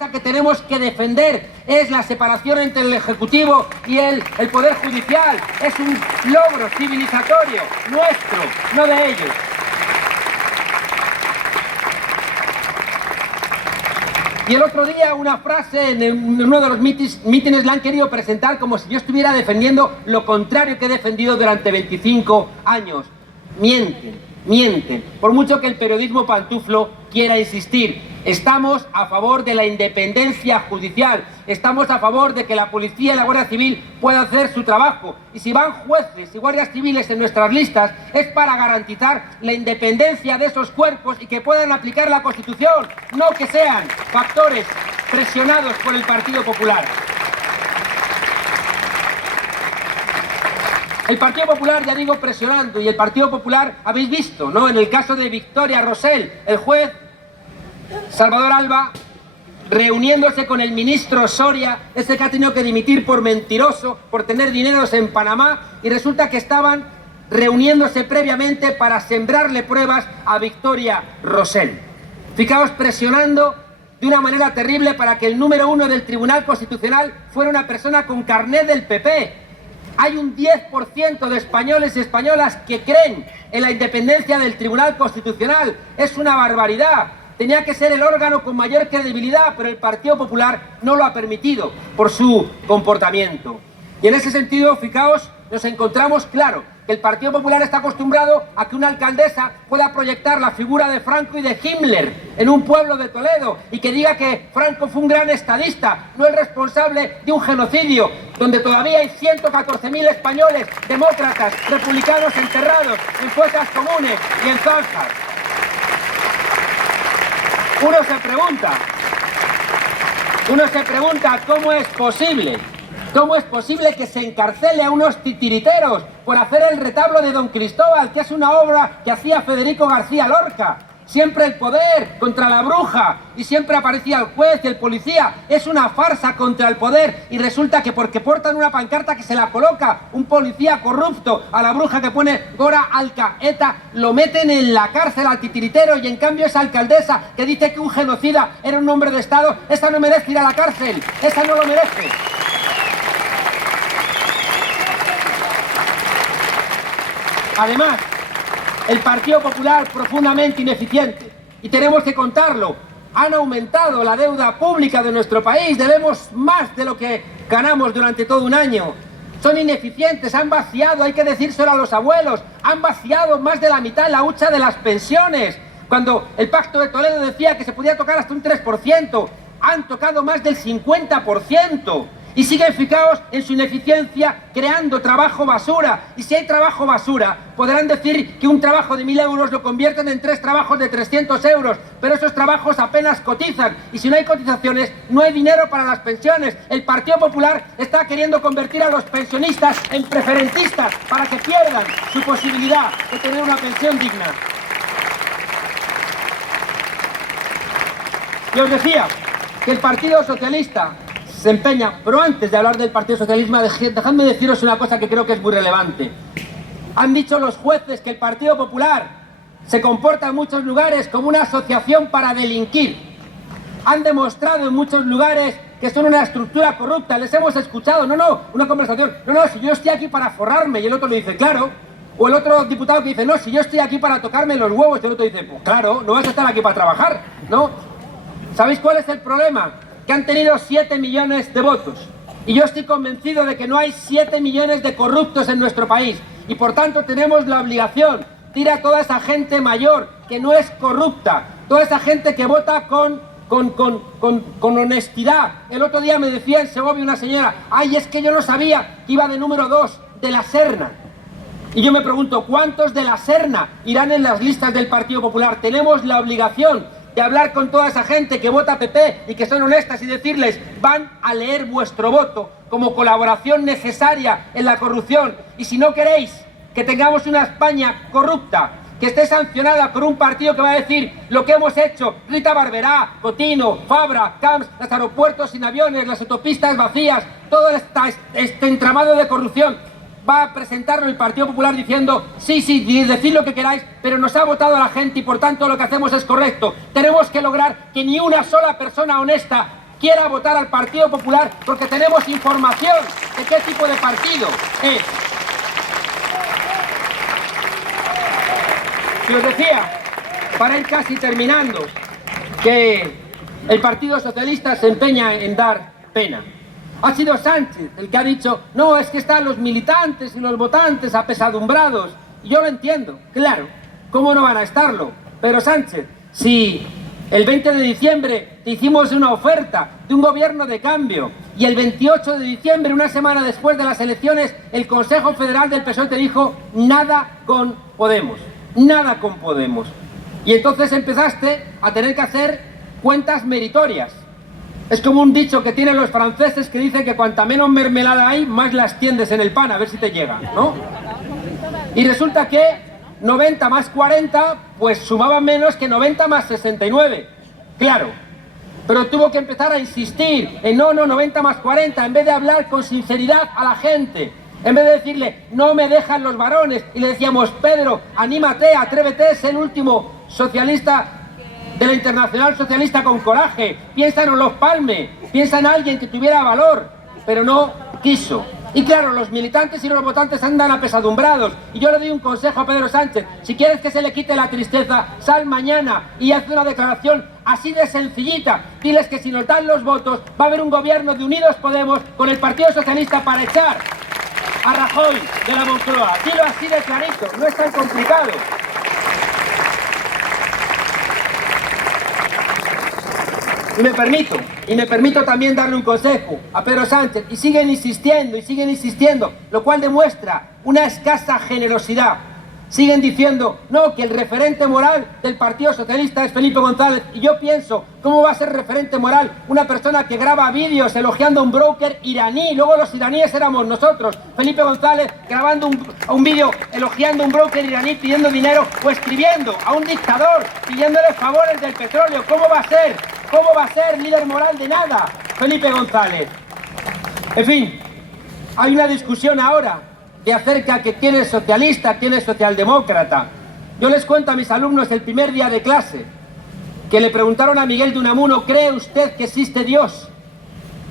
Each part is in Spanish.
cosa que tenemos que defender es la separación entre el Ejecutivo y el Poder Judicial. Es un logro civilizatorio nuestro, no de ellos. Y el otro día una frase en uno de los mítines la han querido presentar como si yo estuviera defendiendo lo contrario que he defendido durante 25 años. Mienten. Por mucho que el periodismo pantuflo quiera insistir. Estamos a favor de la independencia judicial. Estamos a favor de que la policía y la Guardia Civil puedan hacer su trabajo. Y si van jueces y guardias civiles en nuestras listas es para garantizar la independencia de esos cuerpos y que puedan aplicar la Constitución, no que sean factores presionados por el Partido Popular. El Partido Popular, ya digo, presionando, y el Partido Popular, habéis visto, ¿no? En el caso de Victoria Rosell, el juez Salvador Alba, reuniéndose con el ministro Soria, ese que ha tenido que dimitir por mentiroso, por tener dineros en Panamá, y resulta que estaban reuniéndose previamente para sembrarle pruebas a Victoria Rosell. Fijaos, presionando de una manera terrible para que el número 1 del Tribunal Constitucional fuera una persona con carnet del PP. Hay un 10% de españoles y españolas que creen en la independencia del Tribunal Constitucional. Es una barbaridad. Tenía que ser el órgano con mayor credibilidad, pero el Partido Popular no lo ha permitido por su comportamiento. Y en ese sentido, fijaos, nos encontramos claro que el Partido Popular está acostumbrado a que una alcaldesa pueda proyectar la figura de Franco y de Himmler en un pueblo de Toledo y que diga que Franco fue un gran estadista, no el responsable de un genocidio, donde todavía hay 114.000 españoles, demócratas, republicanos enterrados en fosas comunes y en zanjas. Uno se pregunta cómo es posible que se encarcele a unos titiriteros por hacer el retablo de Don Cristóbal, que es una obra que hacía Federico García Lorca. Siempre el poder contra la bruja, y siempre aparecía el juez y el policía. Es una farsa contra el poder, y resulta que porque portan una pancarta que se la coloca un policía corrupto a la bruja que pone Gora Alcaeta, lo meten en la cárcel al titiritero, y en cambio esa alcaldesa que dice que un genocida era un hombre de Estado, esa no merece ir a la cárcel, esa no lo merece. Además, el Partido Popular, profundamente ineficiente, y tenemos que contarlo, han aumentado la deuda pública de nuestro país, debemos más de lo que ganamos durante todo un año. Son ineficientes, han vaciado, hay que decírselo a los abuelos, han vaciado más de la mitad la hucha de las pensiones. Cuando el Pacto de Toledo decía que se podía tocar hasta un 3%, han tocado más del 50%. Y siguen, fijaos, en su ineficiencia, creando trabajo basura. Y si hay trabajo basura, podrán decir que un trabajo de 1.000 euros lo convierten en 3 trabajos de 300 euros. Pero esos trabajos apenas cotizan. Y si no hay cotizaciones, no hay dinero para las pensiones. El Partido Popular está queriendo convertir a los pensionistas en preferentistas para que pierdan su posibilidad de tener una pensión digna. Y os decía que el Partido Socialista se empeña, pero antes de hablar del Partido Socialista, dejadme deciros una cosa que creo que es muy relevante. Han dicho los jueces que el Partido Popular se comporta en muchos lugares como una asociación para delinquir. Han demostrado en muchos lugares que son una estructura corrupta. Les hemos escuchado, una conversación, si yo estoy aquí para forrarme, y el otro le dice, claro. O el otro diputado que dice, no, si yo estoy aquí para tocarme los huevos, y el otro dice, pues claro, no vas a estar aquí para trabajar, ¿no? ¿Sabéis cuál es el problema? Que han tenido 7 millones de votos. Y yo estoy convencido de que no hay 7 millones de corruptos en nuestro país. Y por tanto tenemos la obligación de ir a toda esa gente mayor que no es corrupta, toda esa gente que vota con honestidad. El otro día me decía en Segovia una señora, ay, es que yo no sabía que iba de número 2 de la Serna. Y yo me pregunto, ¿cuántos de la Serna irán en las listas del Partido Popular? Tenemos la obligación de hablar con toda esa gente que vota PP y que son honestas y decirles, van a leer vuestro voto como colaboración necesaria en la corrupción. Y si no queréis que tengamos una España corrupta, que esté sancionada por un partido que va a decir lo que hemos hecho, Rita Barberá, Cotino, Fabra, Camps, los aeropuertos sin aviones, las autopistas vacías, todo este entramado de corrupción, va a presentarlo el Partido Popular diciendo, sí, decid lo que queráis, pero nos ha votado la gente y por tanto lo que hacemos es correcto. Tenemos que lograr que ni una sola persona honesta quiera votar al Partido Popular porque tenemos información de qué tipo de partido es. Y os decía, para ir casi terminando, que el Partido Socialista se empeña en dar pena. Ha sido Sánchez el que ha dicho, no, es que están los militantes y los votantes apesadumbrados. Y yo lo entiendo, claro, ¿cómo no van a estarlo? Pero Sánchez, si el 20 de diciembre te hicimos una oferta de un gobierno de cambio y el 28 de diciembre, una semana después de las elecciones, el Consejo Federal del PSOE te dijo nada con Podemos, nada con Podemos. Y entonces empezaste a tener que hacer cuentas meritorias. Es como un dicho que tienen los franceses que dice que cuanta menos mermelada hay, más las tiendes en el pan, a ver si te llega, ¿no? Y resulta que 90 más 40, pues sumaban menos que 90 más 69. Claro, pero tuvo que empezar a insistir en no, 90 más 40, en vez de hablar con sinceridad a la gente. En vez de decirle, no me dejan los varones, y le decíamos, Pedro, anímate, atrévete, sé el último socialista de la Internacional Socialista con coraje, piensa en Olof Palme, piensa en alguien que tuviera valor, pero no quiso. Y claro, los militantes y los votantes andan apesadumbrados, y yo le doy un consejo a Pedro Sánchez: si quieres que se le quite la tristeza, sal mañana y haz una declaración así de sencillita, diles que si nos dan los votos va a haber un gobierno de Unidos Podemos con el Partido Socialista para echar a Rajoy de la Moncloa. Dilo así de clarito, no es tan complicado. Y me permito también darle un consejo a Pedro Sánchez, y siguen insistiendo, lo cual demuestra una escasa generosidad. Siguen diciendo, no, que el referente moral del Partido Socialista es Felipe González, y yo pienso, ¿cómo va a ser referente moral una persona que graba vídeos elogiando a un broker iraní? Luego los iraníes éramos nosotros. Felipe González grabando un vídeo elogiando a un broker iraní pidiendo dinero, o escribiendo a un dictador pidiéndole favores del petróleo. ¿Cómo va a ser? ¿Cómo va a ser líder moral de nada Felipe González? En fin, hay una discusión ahora que acerca que quién es socialista, quién es socialdemócrata. Yo les cuento a mis alumnos el primer día de clase que le preguntaron a Miguel de Unamuno, ¿cree usted que existe Dios?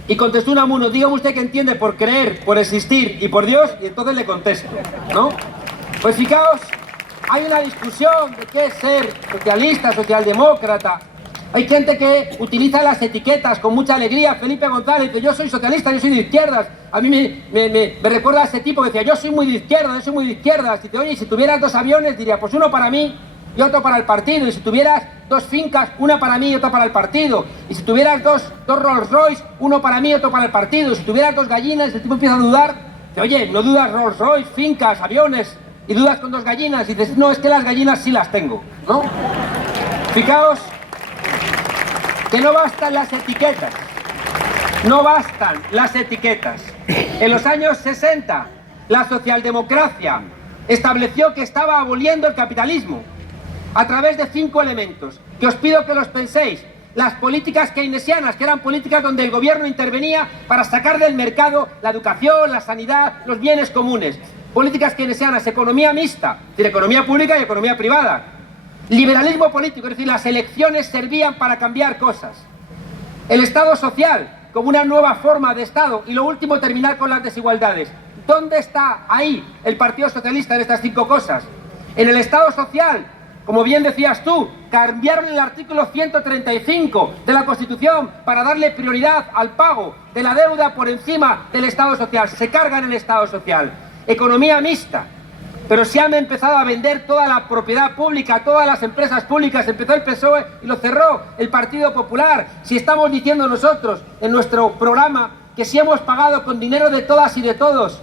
Y contestó Unamuno, dígame usted qué entiende por creer, por existir y por Dios, y entonces le contesto, ¿no? Pues fijaos, hay una discusión de qué es ser socialista, socialdemócrata. Hay gente que utiliza las etiquetas con mucha alegría. Felipe González dice, yo soy socialista, yo soy de izquierdas. A mí me recuerda a ese tipo que decía, yo soy muy de izquierdas, yo soy muy de izquierdas. Dice, oye, si tuvieras dos aviones, diría, pues uno para mí y otro para el partido. Y si tuvieras dos fincas, una para mí y otra para el partido. Y si tuvieras dos Rolls Royce, uno para mí y otro para el partido. Y si tuvieras dos gallinas, el tipo empieza a dudar. Dice, oye, no dudas Rolls Royce, fincas, aviones, y dudas con dos gallinas. Y dices, no, es que las gallinas sí las tengo, ¿no? Fijaos que no bastan las etiquetas, no bastan las etiquetas. En los años 60, la socialdemocracia estableció que estaba aboliendo el capitalismo a través de 5 elementos, que os pido que los penséis. Las políticas keynesianas, que eran políticas donde el gobierno intervenía para sacar del mercado la educación, la sanidad, los bienes comunes. Políticas keynesianas, economía mixta, es decir, economía pública y economía privada. Liberalismo político, es decir, las elecciones servían para cambiar cosas. El Estado social, como una nueva forma de Estado. Y lo último, terminar con las desigualdades. ¿Dónde está ahí el Partido Socialista en estas 5 cosas? En el Estado social, como bien decías tú, cambiaron el artículo 135 de la Constitución para darle prioridad al pago de la deuda por encima del Estado social. Se cargan el Estado social. Economía mixta. Pero se han empezado a vender toda la propiedad pública, todas las empresas públicas. Empezó el PSOE y lo cerró el Partido Popular. Si estamos diciendo nosotros en nuestro programa que si hemos pagado con dinero de todas y de todos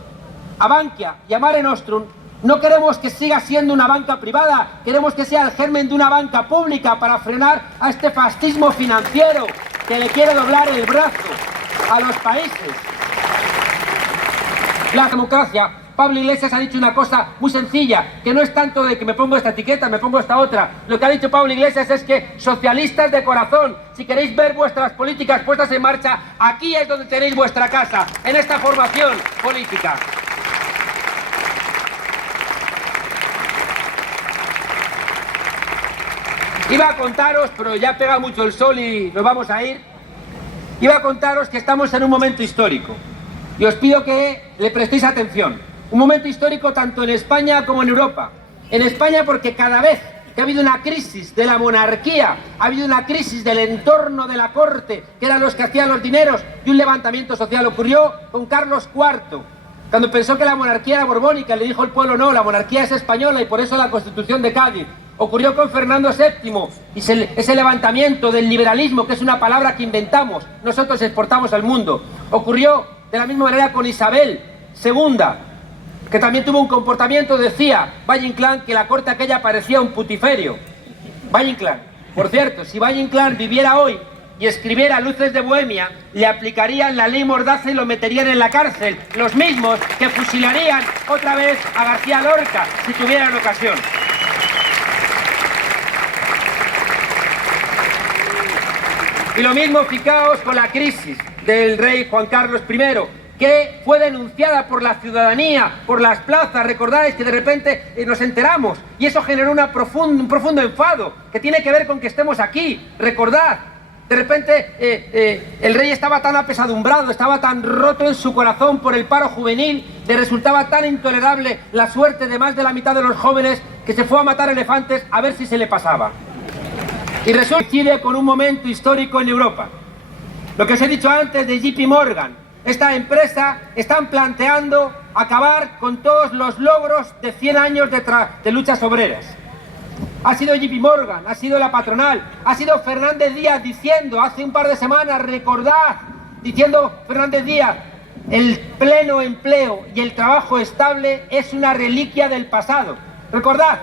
a Bankia y a Mare Nostrum, no queremos que siga siendo una banca privada, queremos que sea el germen de una banca pública para frenar a este fascismo financiero que le quiere doblar el brazo a los países. La democracia. Pablo Iglesias ha dicho una cosa muy sencilla, que no es tanto de que me pongo esta etiqueta, me pongo esta otra. Lo que ha dicho Pablo Iglesias es que socialistas de corazón, si queréis ver vuestras políticas puestas en marcha, aquí es donde tenéis vuestra casa, en esta formación política. Iba a contaros, pero ya pega mucho el sol y nos vamos a ir. iba a contaros que estamos en un momento histórico y os pido que le prestéis atención. Un momento histórico tanto en España como en Europa. En España porque cada vez que ha habido una crisis de la monarquía, ha habido una crisis del entorno de la corte, que eran los que hacían los dineros, y un levantamiento social. Ocurrió con Carlos IV, cuando pensó que la monarquía era borbónica, le dijo el pueblo: no, la monarquía es española, y por eso la Constitución de Cádiz. Ocurrió con Fernando VII, y ese levantamiento del liberalismo, que es una palabra que inventamos, nosotros exportamos al mundo. Ocurrió de la misma manera con Isabel II, que también tuvo un comportamiento, decía Valle Inclán, que la corte aquella parecía un putiferio. Valle Inclán, por cierto, si Valle Inclán viviera hoy y escribiera Luces de Bohemia, le aplicarían la ley Mordaza y lo meterían en la cárcel, los mismos que fusilarían otra vez a García Lorca, si tuvieran ocasión. Y lo mismo, fijaos, con la crisis del rey Juan Carlos I, que fue denunciada por la ciudadanía, por las plazas. Recordáis que de repente nos enteramos y eso generó un profundo enfado que tiene que ver con que estemos aquí. Recordad, de repente el rey estaba tan apesadumbrado, estaba tan roto en su corazón por el paro juvenil, le resultaba tan intolerable la suerte de más de la mitad de los jóvenes, que se fue a matar elefantes a ver si se le pasaba. Y resulta que coincide con un momento histórico en Europa. Lo que os he dicho antes de JP Morgan. Esta empresa están planteando acabar con todos los logros de 100 años de luchas obreras. Ha sido JP Morgan, ha sido la patronal, ha sido Fernández Díaz diciendo hace un par de semanas, recordad, diciendo Fernández Díaz: el pleno empleo y el trabajo estable es una reliquia del pasado. Recordad,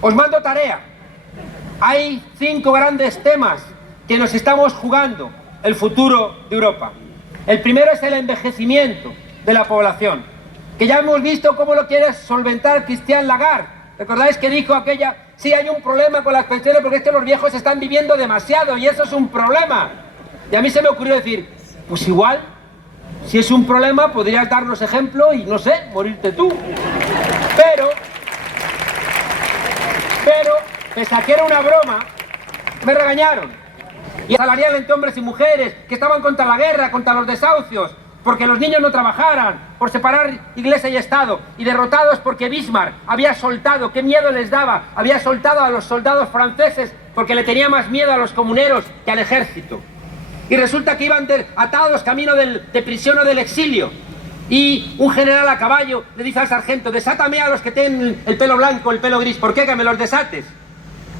os mando tarea. Hay 5 grandes temas que nos estamos jugando el futuro de Europa. El primero es el envejecimiento de la población, que ya hemos visto cómo lo quiere solventar Christine Lagarde. ¿Recordáis que dijo aquella: sí, hay un problema con las pensiones porque es que los viejos están viviendo demasiado y eso es un problema? Y a mí se me ocurrió decir: pues igual, si es un problema, podrías darnos ejemplo y, no sé, morirte tú. Pero, pese a que era una broma, me regañaron. Y salarial entre hombres y mujeres, que estaban contra la guerra, contra los desahucios, porque los niños no trabajaran, por separar Iglesia y Estado, y derrotados porque Bismarck había soltado, qué miedo les daba, había soltado a los soldados franceses porque le tenía más miedo a los comuneros que al ejército. Y resulta que iban atados camino de prisión o del exilio. Y un general a caballo le dice al sargento: desátame a los que tienen el pelo blanco, el pelo gris. ¿Por qué? Que me los desates.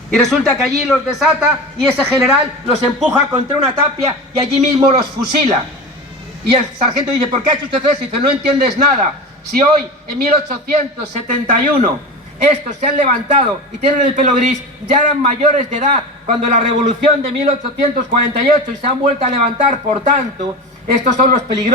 Y resulta que allí los desata y ese general los empuja contra una tapia y allí mismo los fusila. Y el sargento dice: ¿por qué ha hecho usted eso? Y dice: no entiendes nada. Si hoy, en 1871, estos se han levantado y tienen el pelo gris, ya eran mayores de edad cuando la revolución de 1848 y se han vuelto a levantar. Por tanto, estos son los peligrosos.